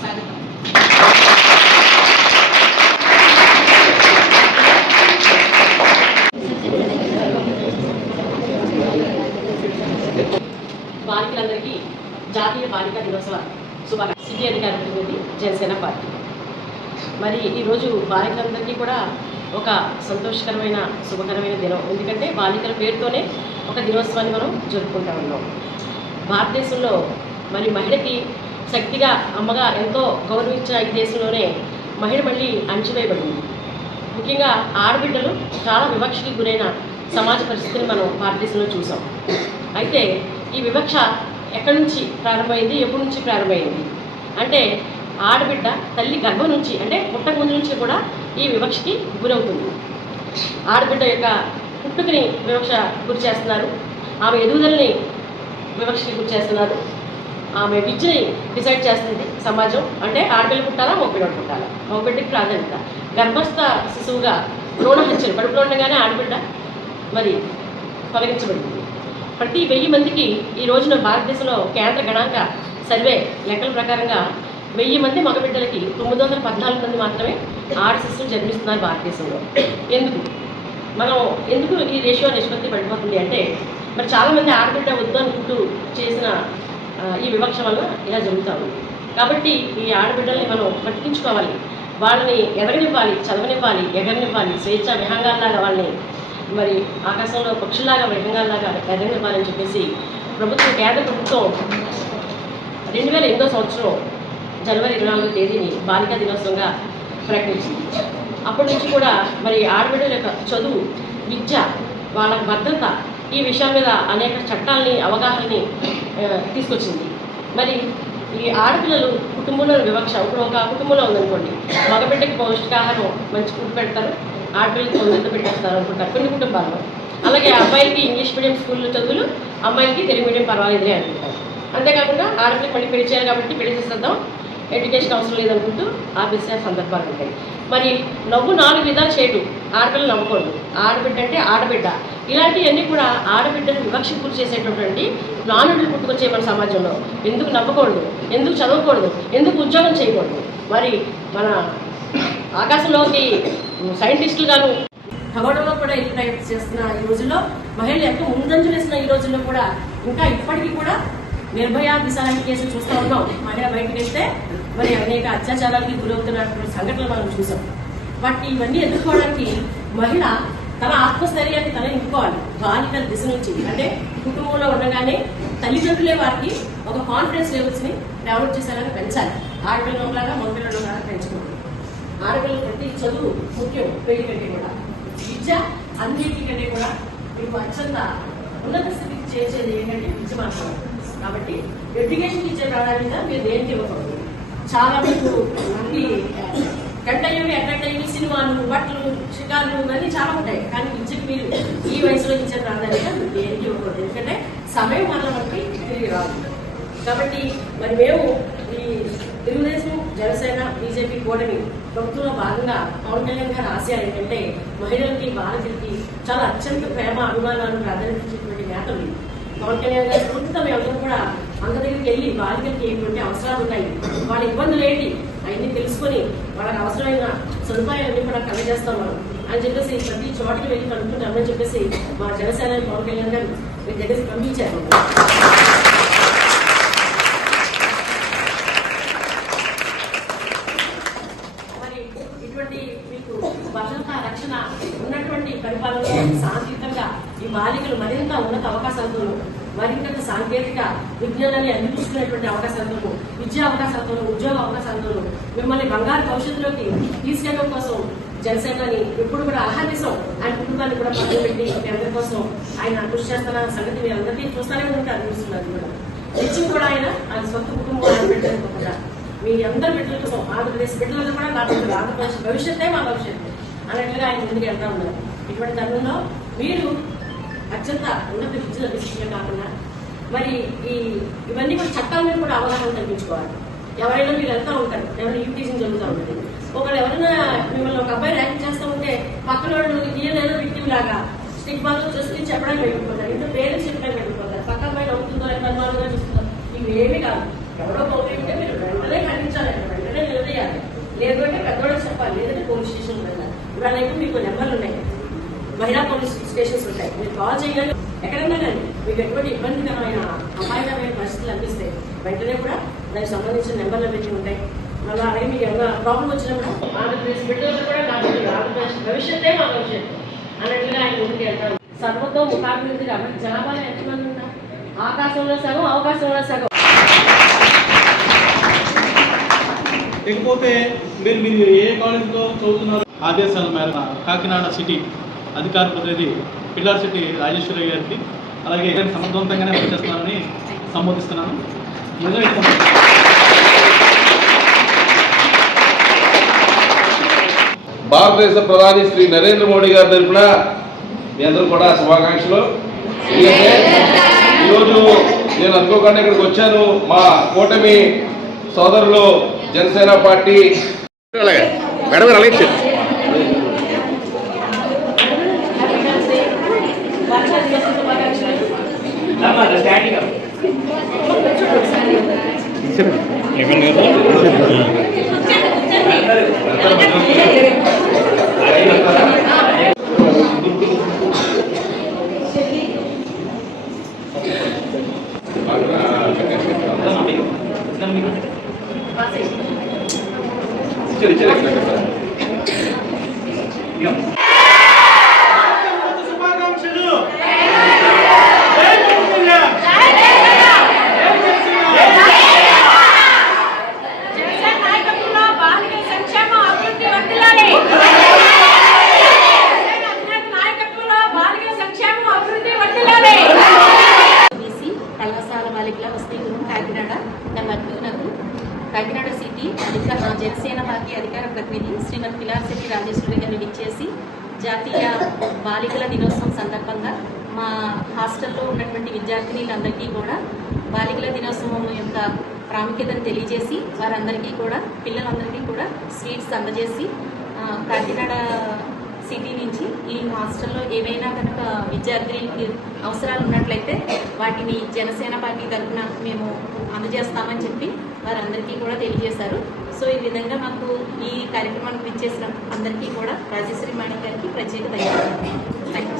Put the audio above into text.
స్వాగతం. బాలికలందరికీ జాతీయ బాలికా దినోత్సవ శుభాకాంక్షలు. సిటీ అధికారి జనసేన పార్టీ. మరి ఈరోజు బాలికలందరికీ కూడా ఒక సంతోషకరమైన శుభకరమైన దినం. ఎందుకంటే బాలికల పేరుతోనే ఒక దినోత్సవాన్ని మనం జరుపుకుంటా ఉన్నాం. భారతదేశంలో మరి మహిళకి శక్తిగా అమ్మగా ఎంతో గౌరవించిన ఈ దేశంలోనే మహిళ మళ్ళీ అణచివేయబడింది. ముఖ్యంగా ఆడబిడ్డలు చాలా వివక్షకి గురైన సమాజ పరిస్థితిని మనం భారతదేశంలో చూసాం. అయితే ఈ వివక్ష ఎక్కడి నుంచి ప్రారంభమైంది, ఎప్పటి నుంచి ప్రారంభమైంది అంటే ఆడబిడ్డ తల్లి గర్భం నుంచి అంటే పుట్టక ముందు నుంచి కూడా ఈ వివక్షకి గురవుతుంది. ఆడబిడ్డ యొక్క పుట్టుకని వివక్ష గురి చేస్తున్నారు, ఆమె ఎదుగుదలని వివక్షకి గురి చేస్తున్నారు, ఆమె విద్యని డిసైడ్ చేస్తుంది సమాజం. అంటే ఆడపిల్ల పుట్టాలా మగపిల్లడు పుట్టాలా, మగబిడ్డకి ప్రాధాన్యత. గర్భస్థ శిశువుగా భ్రూణ హత్యలు కడుపులో ఉండగానే ఆడబిడ్డ మరి తొలగించబడింది. ప్రతి 1000 మందికి ఈ రోజున భారతదేశంలో కేంద్ర గణాంక సర్వే లెక్కల ప్రకారంగా 1000 మంది మగబిడ్డలకి 914 మంది మాత్రమే ఆడ శిశువులు జన్మిస్తున్నారు భారతదేశంలో. ఎందుకు ఈ రేషియో నిష్పత్తి పడిపోతుంది అంటే మరి చాలామంది ఆడబిడ్డ వద్దు అనుకుంటూ చేసిన ఈ వివక్ష వల్ల ఇలా జరుగుతూ ఉంది. కాబట్టి ఈ ఆడబిడ్డల్ని మనం పట్టించుకోవాలి, వాళ్ళని ఎదగనివ్వాలి, చదవనివ్వాలి, ఎగరనివ్వాలి, స్వేచ్ఛ విహంగాల్లాగా వాళ్ళని మరి ఆకాశంలో పక్షుల్లాగా విహంగాల్లాగా ఎదగనివ్వాలని చెప్పేసి ప్రభుత్వం, కేంద్ర ప్రభుత్వం 2008వ సంవత్సరం జనవరి 24వ తేదీని బాలికా దినోత్సవంగా ప్రకటించింది. అప్పటి నుంచి కూడా మరి ఆడబిడ్డల యొక్క చదువు, విద్య, వాళ్ళ భద్రత ఈ విషయాల మీద అనేక చట్టాలని, అవగాహనని తీసుకొచ్చింది. మరి ఈ ఆడపిల్లలు కుటుంబంలో వివక్ష, ఇప్పుడు ఒక కుటుంబంలో ఉందనుకోండి, మగబిడ్డకి పౌష్టికాహారం మంచి ఫుడ్ పెడతారు, ఆడపిల్లలకి వందలతో పెట్టేస్తారు అనుకుంటారు కొన్ని కుటుంబాల్లో. అలాగే అబ్బాయిలకి ఇంగ్లీష్ మీడియం స్కూల్లో చదువులు, అమ్మాయిలకి తెలుగు మీడియం పర్వాలేదులే అనుకుంటారు. అంతేకాకుండా ఆడపిల్లకి మళ్ళీ పెళ్లి చేయాలి కాబట్టి పెళ్లి చేసేద్దాం, ఎడ్యుకేషన్ అవసరం లేదనుకుంటూ ఆపేసే సందర్భాలు ఉంటాయి. మరి నవ్వు 4 విధాలు చేయడు, ఆడపిల్లలు నవ్వకూడదు, ఆడబిడ్డ అంటే ఆడబిడ్డ, ఇలాంటివన్నీ కూడా ఆడబిడ్డను వివక్ష గురి చేసేటటువంటి నానుడులు పుట్టుకొచ్చే మన సమాజంలో. ఎందుకు నవ్వకూడదు, ఎందుకు చదవకూడదు, ఎందుకు ఉద్యోగం చేయకూడదు? మరి మన ఆకాశంలోకి సైంటిస్టులు గాను ఖగోళంలో కూడా వెళ్ళి ప్రయత్నం చేస్తున్న ఈ రోజుల్లో, మహిళలు ఎంతో ముందంజలు వేసిన ఈ రోజుల్లో కూడా ఇంకా ఇప్పటికీ కూడా నిర్భయ దిశాలాంటి కేసులు చూస్తూ ఉన్నాం. మహిళ బయటకు వెళ్తే మరి అనేక అత్యాచారాలకి గురవుతున్నటువంటి సంఘటనలు మనం చూసాం. వాటి ఇవన్నీ ఎదుర్కోవడానికి మహిళ తన ఆత్మస్థైర్యాన్ని తన ఇంపుకోవాలి. బాలికల దిశ నుంచి అంటే కుటుంబంలో ఉండగానే తల్లిదండ్రులే వారికి ఒక కాన్ఫిడెన్స్ లెవెల్స్ని డెవలప్ చేసేలాగా పెంచాలి. ఆడపిల్లలాగా మగపిల్లలాగా పెంచుకోవాలి. ఆడపిల్లలు ప్రతి చదువు ముఖ్యం, పెళ్లి కంటే కూడా విద్య అన్నింటికంటే కూడా మీకు అత్యంత ఉన్నత స్థితికి చేసేది ఏంటంటే విద్య మాత్రమే. కాబట్టి ఎడ్యుకేషన్ ఇచ్చే ప్రాధాన్యత మీరు దేనికి ఇవ్వకూడదు. చాలా మీకు మంది గంటయ్యి ఎట్టయ్యి సినిమాలు, బట్టలు, షికార్లు ఇవన్నీ చాలా ఉంటాయి. కానీ విద్యకి మీరు ఈ వయసులో ఇచ్చే ప్రాధాన్యత మీరు దేనికి ఇవ్వకూడదు. ఎందుకంటే సమయం వల్ల మనకి తిరిగి రాదు. కాబట్టి మరి మేము ఈ తెలుగుదేశం, జనసేన, బీజేపీ కూటమి ప్రభుత్వంలో భాగంగా పవన్ కళ్యాణ్ గారి ఆశయాలు ఏంటంటే మహిళలకి, బాలికలకి చాలా అత్యంత ప్రేమ, అభిమానాలు ప్రాధాన్యత ఇచ్చేటువంటి నేతలు పవన్ కళ్యాణ్ గారి స్ఫూర్తితో మేమందరం కూడా అంత దగ్గరికి వెళ్ళి బాలికలకి ఏంటంటే అవసరాలు ఉన్నాయి, వాళ్ళ ఇబ్బందులు ఏంటి అవన్నీ తెలుసుకొని వాళ్ళకి అవసరమైన సదుపాయాలన్నీ కూడా కలగజేస్తాం మనం అని చెప్పేసి ప్రతి చోటికి వెళ్ళి కనుక్కుంటామని చెప్పేసి మా జనసేన పవన్ కళ్యాణ్ గారు మీ దగ్గరికి పంపించారు. మరి ఇటువంటి మీకు భద్రత, రక్షణ ఉన్నటువంటి పరిపాలనలో శాంతియుతంగా ఈ బాలికలు మరింత ఉన్నత అవకాశాలతో, మరింత సాంకేతిక విజ్ఞానాన్ని అందిపుచ్చుకునేటువంటి అవకాశాలతో, విద్యా అవకాశాలతో, ఉద్యోగ అవకాశాలతో మిమ్మల్ని బంగారు భవిష్యత్తులోకి తీసుకెళ్ళడం కోసం జనసేనని ఎప్పుడు కూడా అహర్నిశం ఆయన కుటుంబాన్ని కూడా పక్కన పెట్టి మీ అందరి కోసం ఆయన కృషి చేస్తున్న సంగతి మీరు అందరికీ చూస్తానే ఉంటే అనిపిస్తున్నారు కూడా. నిత్యం కూడా ఆయన సొంత కుటుంబం ఆయన బిడ్డలు కూడా మీ అందరి బిడ్డల కోసం, ఆంధ్రప్రదేశ్ బిడ్డలను కూడా నా బిడ్డలు, ఆంధ్రప్రదేశ్ భవిష్యత్తే మా భవిష్యత్తు అన్నట్లుగా ఆయన ముందుకు వెళ్తా ఉన్నారు. ఇటువంటి తరుణంలో మీరు అత్యంత ఉన్నత విద్యల దృష్టిగా కాకుండా మరి ఇవన్నీ కూడా చట్టాల మీద కూడా అవగాహన కల్పించుకోవాలి. ఎవరైనా మీరు వెళ్తూ ఉంటారు, ఎవరైనా యూటీజింగ్ జరుగుతూ ఉంటుంది, ఒకళ్ళు ఎవరైనా మిమ్మల్ని ఒక అబ్బాయి ర్యాంక్ చేస్తూ ఉంటే పక్కన వాళ్ళు ఈయనైనా విక్టిమ్ లాగా స్టిక్ బాల్ చూసుకుని చెప్పడానికి వెళ్ళిపోతారు, ఇంట్లో పేరెంట్స్ చెప్పడానికి వెళ్ళిపోతారు, పక్క అబ్బాయి నవ్వుతుందో ఎంత అనుమానంగా చూస్తుందో. ఇవేమీ కాదు, ఎవరో పోటీ ఉంటే మీరు వెంటనే ఖండించాలి. మీకు నెంబర్లు ఉన్నాయి, మహిళా పోలీస్ స్టేషన్స్ ఉంటాయి. మీరు కాల్ చేయగలరు ఎక్కడైనా కానీ మీకు ఎటువంటి ఇబ్బందికరమైన అపాయకరమైన పరిస్థితులు అనిపిస్తే వెంటనే కూడా దానికి సంబంధించిన నెంబర్లు పెట్టి ఉంటాయి. మళ్ళీ అలాగే మీకు ఏమైనా ప్రాబ్లం వచ్చినప్పుడు ఆంధ్రప్రదేశ్ బిడ్డలు కూడా నా బిడ్డలు, ఆంధ్రప్రదేశ్ భవిష్యత్తే మా భవిష్యత్తు అన్నట్లుగా ఆయన ముందుకు వెళ్తారు. సర్వతో ముఖాభివృద్ధి కాబట్టి జనాభాలో ఎంతమంది ఉన్నారు? ఆకాశంలో సగం, అవకాశంలో సగం. లేకపోతే మీరు ఏ కాలేజీలో చదువుతున్నారు? ఆదేశాల మేరకు కాకినాడ సిటీ అధికార ప్రతినిధి పిల్లార్ సిటీ రాజేశ్వరి గారికి అలాగే సమర్థవంతంగానే పనిచేస్తున్నానని సంబోధిస్తున్నాను. భారతదేశ ప్రధాని శ్రీ నరేంద్ర మోడీ గారి తరఫున మీ అందరూ కూడా శుభాకాంక్షలు. ఈరోజు నేను అనుకోకుండా ఇక్కడికి వచ్చాను. మా కూటమి సోదరులు Janasena party Kakinada city Janasena party అధికార ప్రతినిధి శ్రీమతి పిల్లార్ సిటీ రాజేశ్వరి గారిని విచ్చేసి జాతీయ బాలికల దినోత్సవం సందర్భంగా మా హాస్టల్లో ఉన్నటువంటి విద్యార్థినులందరికీ కూడా బాలికల దినోత్సవం యొక్క ప్రాముఖ్యతను తెలియజేసి వారందరికీ కూడా పిల్లలందరికీ కూడా స్వీట్స్ అందజేసి కాకినాడ సిటీ నుంచి ఈ హాస్టల్లో ఏవైనా కనుక విద్యార్థులకి అవసరాలు ఉన్నట్లయితే వాటిని జనసేన పార్టీ తరఫున మేము అందజేస్తామని చెప్పి వారందరికీ కూడా తెలియజేశారు. సో ఈ విధంగా మాకు ఈ కార్యక్రమానికి ఇచ్చేసిన అందరికీ కూడా రాజేశ్వరి మేడం గారికి ప్రత్యేక ధన్యవాదాలు.